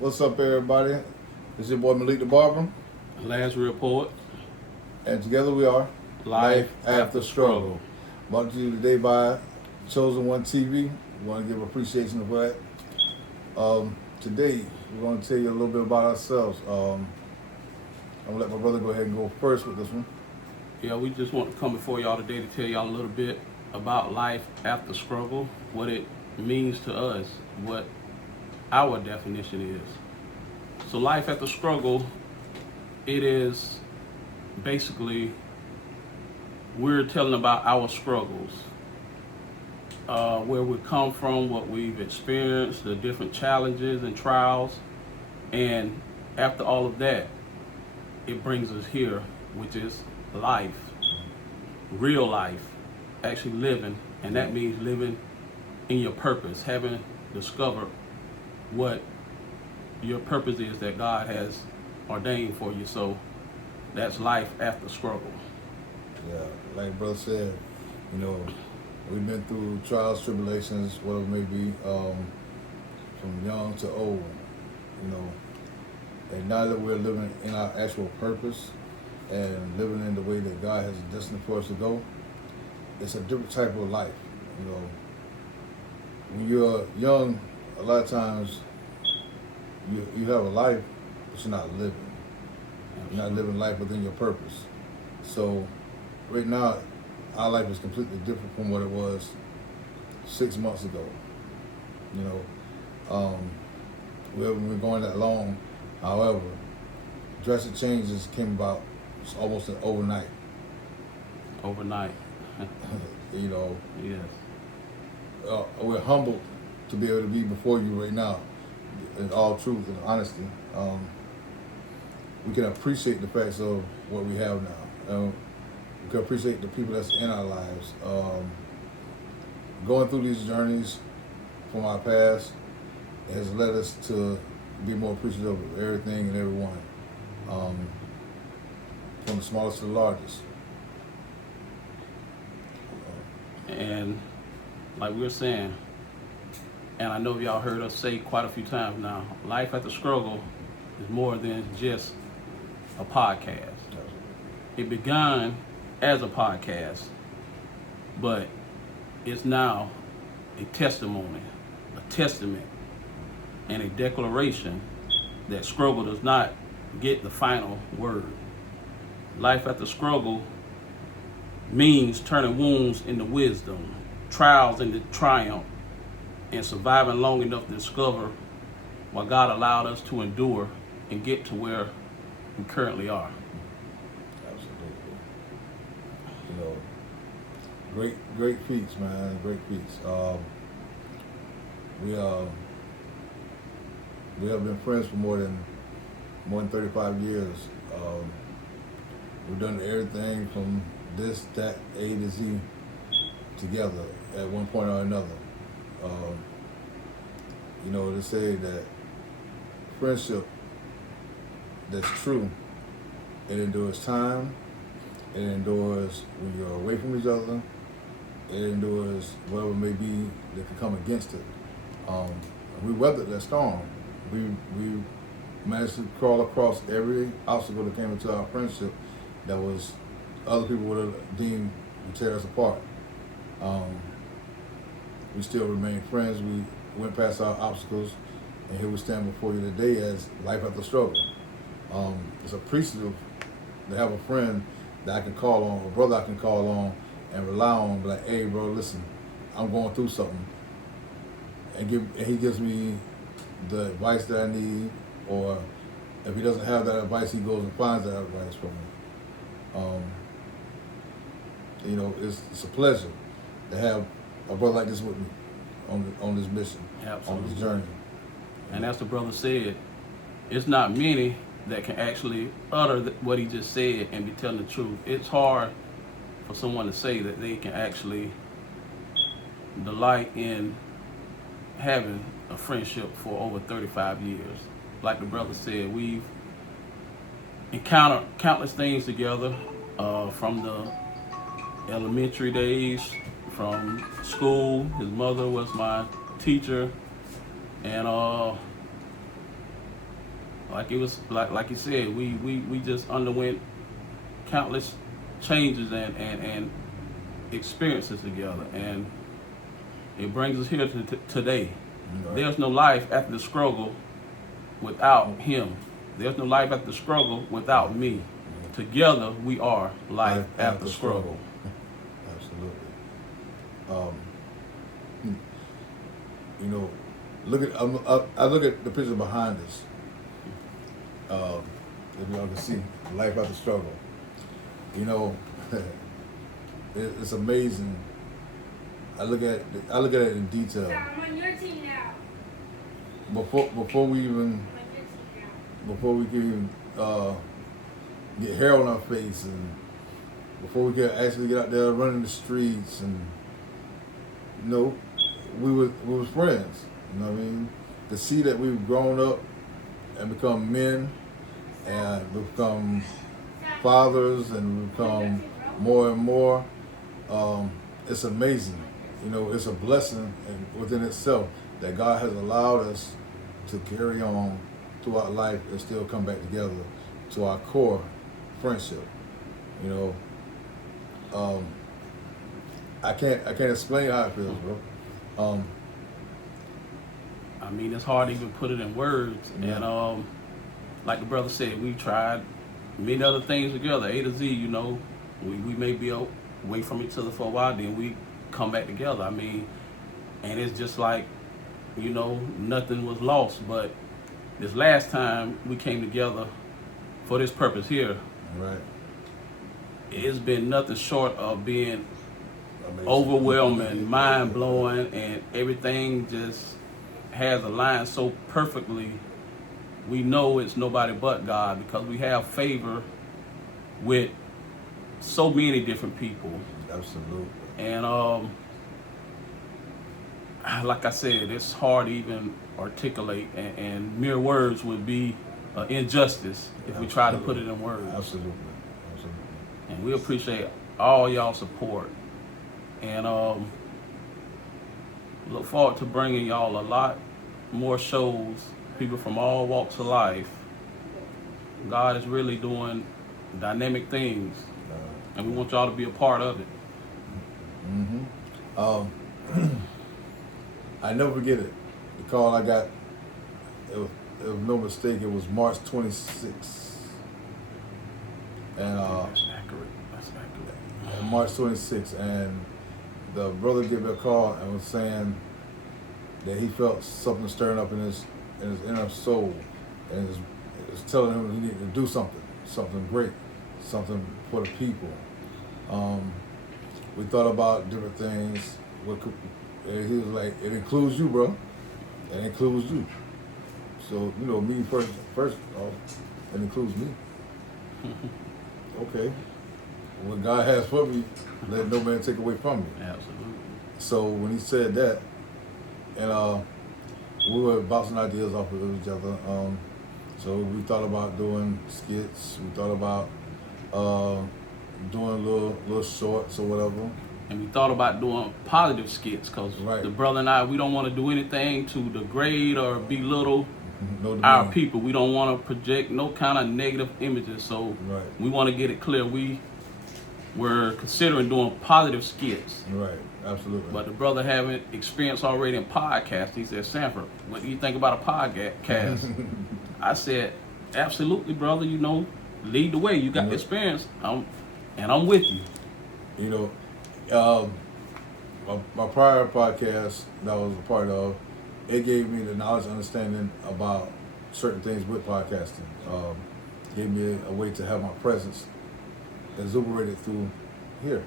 What's up, everybody? It's your boy Malik the Barber, Last report, and together we are Life After Struggle. Brought to you today by Chosen One TV. We want to give appreciation for that. Today, we're going to tell you a little bit about ourselves. I'm going to let my brother go ahead and go first with this one. Yeah, we just want to come before y'all today to tell y'all a little bit about life after struggle, what it means to us, what our definition is. So life after struggle, it is basically we're telling about our struggles, where we come from, what we've experienced, the different challenges and trials, and after all of that, it brings us here, which is life, real life, actually living, and that means living in your purpose, having discovered what your purpose is that God has ordained for you. So that's life after struggle. Yeah, like brother said, we've been through trials, tribulations, whatever it may be, from young to old, and now that we're living in our actual purpose and living in the way that God has destined for us to go, it's a different type of life. When you're young, a lot of times you have a life, but you're not living. You're not living life within your purpose. So right now, our life is completely different from what it was 6 months ago. We haven't been going that long. However, drastic changes came about almost overnight. Overnight. Yes. We're humbled to be able to be before you right now, in all truth and honesty. We can appreciate the facts of what we have now. We can appreciate the people that's in our lives. Going through these journeys from our past has led us to be more appreciative of everything and everyone, from the smallest to the largest. And like we were saying, and I know y'all heard us say quite a few times now, life after struggle is more than just a podcast. It began as a podcast, but it's now a testimony, a testament, and a declaration that struggle does not get the final word. Life after struggle means turning wounds into wisdom, trials into triumph, and surviving long enough to discover what God allowed us to endure and get to where we currently are. Absolutely. Great feats, man. Great feats. We have been friends for more than 35 years. We've done everything from this, that, A to Z together at one point or another. They say that friendship that's true, it endures time, it endures when you're away from each other, it endures whatever may be that can come against it. We weathered that storm. We managed to crawl across every obstacle that came into our friendship that was other people would have deemed to tear us apart. We still remain friends. We went past our obstacles, and here we stand before you today as life after struggle. It's appreciative to have a friend that I can call on, a brother I can call on and rely on, be like, hey bro, listen, I'm going through something. And he gives me the advice that I need, or if he doesn't have that advice, he goes and finds that advice for me. It's a pleasure to have a brother like this with me on this mission, Absolutely. on this journey. And as the brother said, it's not many that can actually utter what he just said and be telling the truth. It's hard for someone to say that they can actually delight in having a friendship for over 35 years. Like the brother said, we've encountered countless things together, from the elementary days, from school. His mother was my teacher, and Like it was like you said, we just underwent countless changes and experiences together, and it brings us here to today. Right. There's no life after the struggle without him. There's no life after the struggle without me. Together we are life after struggle. Absolutely. You know, I look at the picture behind us. If y'all can see, life after struggle. You know, it's amazing. I look at it in detail. I'm on your team now. Before we can even get hair on our face, and before we could actually get out there running the streets, and you know, we were friends. You know what I mean? To see that we've grown up and become men and become fathers and become more and more, it's amazing. You know, it's a blessing within itself that God has allowed us to carry on throughout life and still come back together to our core friendship. You know, I can't explain how it feels, bro. I mean, it's hard to even put it in words. Yeah. And like the brother said, we tried many other things together, A to Z. You know, we may be away from each other for a while, then we come back together. I mean, and it's just like, you know, nothing was lost. But this last time we came together for this purpose here, Right. it's been nothing short of being Amazing. overwhelming, mind blowing, and everything just has aligned so perfectly. We know it's nobody but God, because we have favor with so many different people. Absolutely. And like I said, it's hard to even articulate, and mere words would be injustice if we try to put it in words. Absolutely. Absolutely. And we appreciate all y'all support, and look forward to bringing y'all a lot more shows, people from all walks of life. God is really doing dynamic things, and we want y'all to be a part of it. I never forget it. The call I got, it was no mistake, it was March 26th. And That's accurate. That's accurate. March 26th, and the brother gave me a call and was saying that he felt something stirring up in his inner soul, and it was telling him he needed to do something great, something for the people. We thought about different things. And he was like, "It includes you, bro. It includes you." So, you know, me first off, it includes me. Okay. What God has for me, let no man take away from me. Absolutely. So when he said that, and we were bouncing ideas off of each other. So we thought about doing skits. We thought about doing little shorts or whatever. And we thought about doing positive skits, because Right. the brother and I, we don't want to do anything to degrade or belittle No our demand. people. We don't want to project no kind of negative images. So Right. we want to get it clear. We were considering doing positive skits. Right. Absolutely. But the brother having experience already in podcast, he said, "Sanford, what do you think about a podcast?" I said, "Absolutely, brother. You know, lead the way. You got Yeah. experience. I'm with you." You know, my prior podcast that I was a part of, it gave me the knowledge and understanding about certain things with podcasting. Gave me a way to have my presence exuberated through here.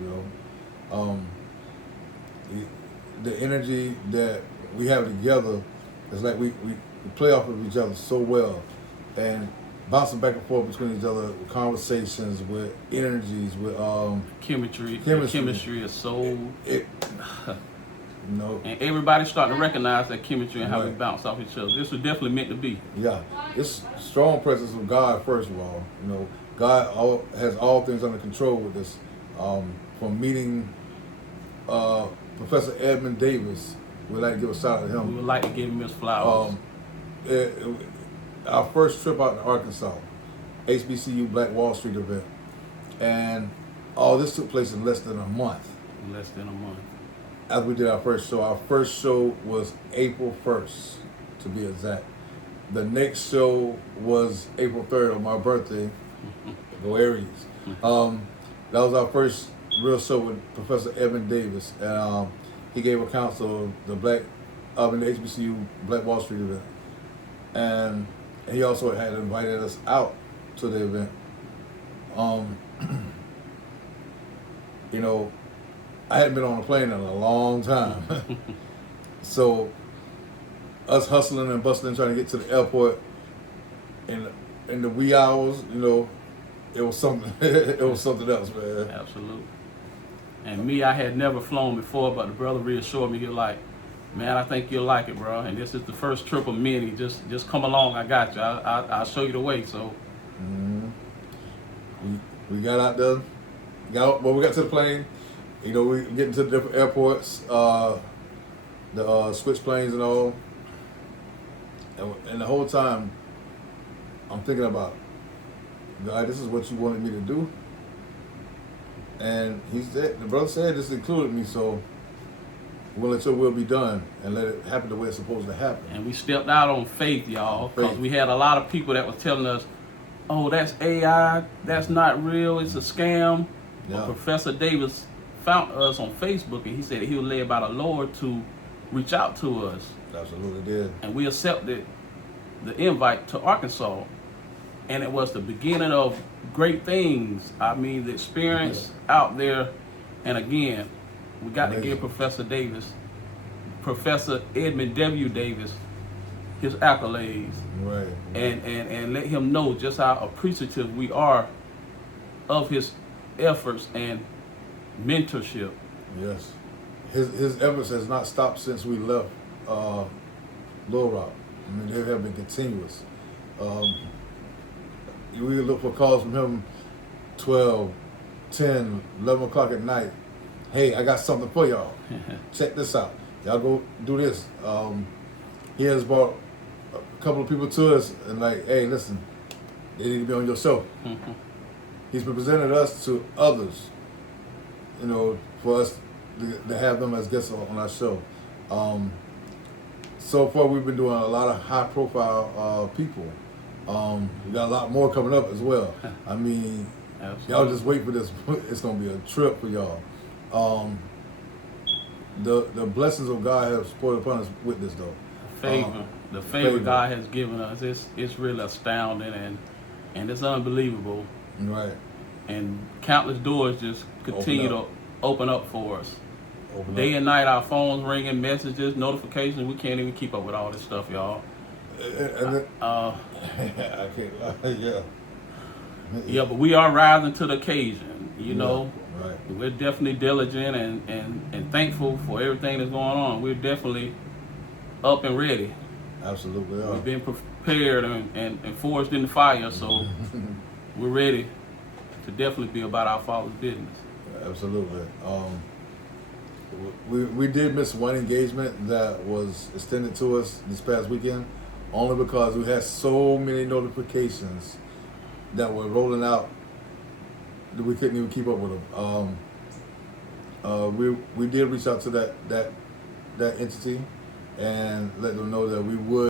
You know, the energy that we have together is like we play off of each other so well, and bouncing back and forth between each other with conversations, with energies, with Chemistry. Chemistry. Chemistry is so, it. You know, and everybody's starting to recognize that chemistry and how we Right. bounce off each other. This was definitely meant to be. yeah, it's strong presence of God. First of all, you know, God has all things under control with this. From meeting Professor Edmund Davis, we'd like to give a shout out to We him. would like to give him his flowers. our first trip out to Arkansas, HBCU Black Wall Street event, and all this took place in less than a month. Less than a month. After we did our first show. Our first show was April 1st, to be exact. The next show was April 3rd on my birthday. Go Aries. That was our first real show with Professor Edmund Davis, and he gave accounts of the in the HBCU Black Wall Street event, and he also had invited us out to the event. You know, I hadn't been on a plane in a long time, so us hustling and bustling trying to get to the airport in the wee hours, you know, it was something. It was something else, man. Absolutely. And me, I had never flown before, but the brother reassured me. He was like, "Man, I think you'll like it, bro. And this is the first trip of many. Just come along. I got you. I'll show you the way." So we got out there. We got to the plane. You know, we getting to the different airports, the switch planes and all. And the whole time, I'm thinking about, God, this is what you wanted me to do. And the brother said this included me, so we'll let your will be done and let it happen the way it's supposed to happen. And we stepped out on faith, y'all, because we had a lot of people that were telling us, "Oh, that's AI, that's not real, it's a scam." Yeah. But Professor Davis found us on Facebook, and he said he was led by the Lord to reach out to us. Absolutely did. And we accepted the invite to Arkansas. And it was the beginning of great things. I mean, the experience out there. And again, we got to give Professor Edmund W. Davis, his accolades. Right. And let him know just how appreciative we are of his efforts and mentorship. Yes. His efforts has not stopped since we left Little Rock. I mean, they have been continuous. We look for calls from him 12, 10, 11 o'clock at night. "Hey, I got something for y'all. Check this out. Y'all go do this." He has brought a couple of people to us and like, "Hey, listen, they need to be on your show." He's been presenting us to others, you know, for us to have them as guests on our show. So far, we've been doing a lot of high-profile people. We got a lot more coming up as well. I mean, Absolutely. y'all just wait for this. It's gonna be a trip for y'all. The blessings of God have poured upon us with this, though. The favor God has given us, it's really astounding and it's unbelievable. Right. And countless doors just continue to open up for us. Open Day up. and night, our phones ringing, messages, notifications. We can't even keep up with all this stuff, y'all. I can't lie. Yeah. Yeah, but we are rising to the occasion. You know, Right. we're definitely diligent and thankful for everything that's going on. We're definitely up and ready. Absolutely are. We've been prepared and forged in the fire, so we're ready to definitely be about our Father's business. Absolutely. We did miss one engagement that was extended to us this past weekend, only because we had so many notifications that were rolling out that we couldn't even keep up with them. We did reach out to that entity and let them know that we would